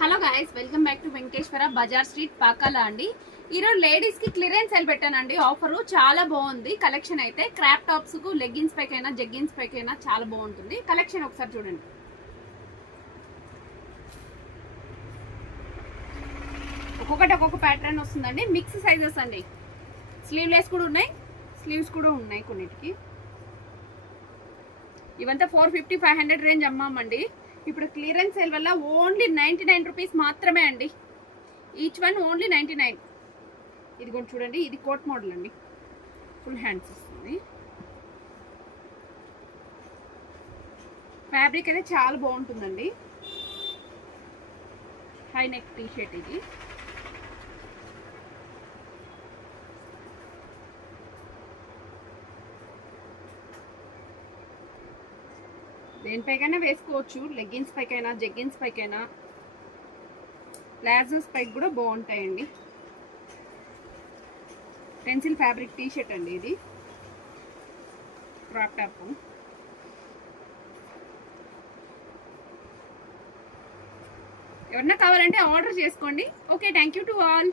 Hello guys, welcome back to Venkateshwara bazaar street Pakala అండి. ఈరోజు ladies కి క్లియరెన్స్ సేల్ పెట్టానండి. ఆఫర్ చాలా బాగుంది. కలెక్షన్ అయితే క్రాప్ టాప్స్ కు లెగ్గిన్స్ పైకైనా జగ్గిన్స్ పైకైనా చాలా బాగుంటుంది. కలెక్షన్ ఒకసారి చూడండి. ఒక్కొక్కటి ఒక్కొక్క ప్యాటర్న్ వస్తుందండి. మిక్స్ సైజెస్ అండి. స్లీవ్లెస్ కూడా ఉన్నాయి, స్లీవ్స్ కూడా ఉన్నాయి కొన్నిటికి. ఇవంతా 450-500 రేంజ్ అమ్మామండి. ఇప్పుడు క్లియరెన్స్ సేల్ వల్ల ఓన్లీ 99 రూపీస్ మాత్రమే అండి. Each one only 99. ఇది కూడా చూడండి, ఇది కోట్ మోడల్ అండి. ఫుల్ హ్యాండ్స్ వస్తుంది. ఫ్యాబ్రిక్ అయితే చాలా బాగుంటుందండి. హై నెక్ టీ షర్ట్ ఇది. దేనిపైకైనా వేసుకోవచ్చు. లెగ్గిన్స్ పైకైనా జగ్గిన్స్ పైకైనా ప్లాజోస్ పైకి కూడా బాగుంటాయండి. పెన్సిల్ ఫ్యాబ్రిక్ టీ షర్ట్ అండి ఇది. Crop top. ఎవరన్నా కావాలంటే ఆర్డర్ చేసుకోండి. Okay, thank you to all.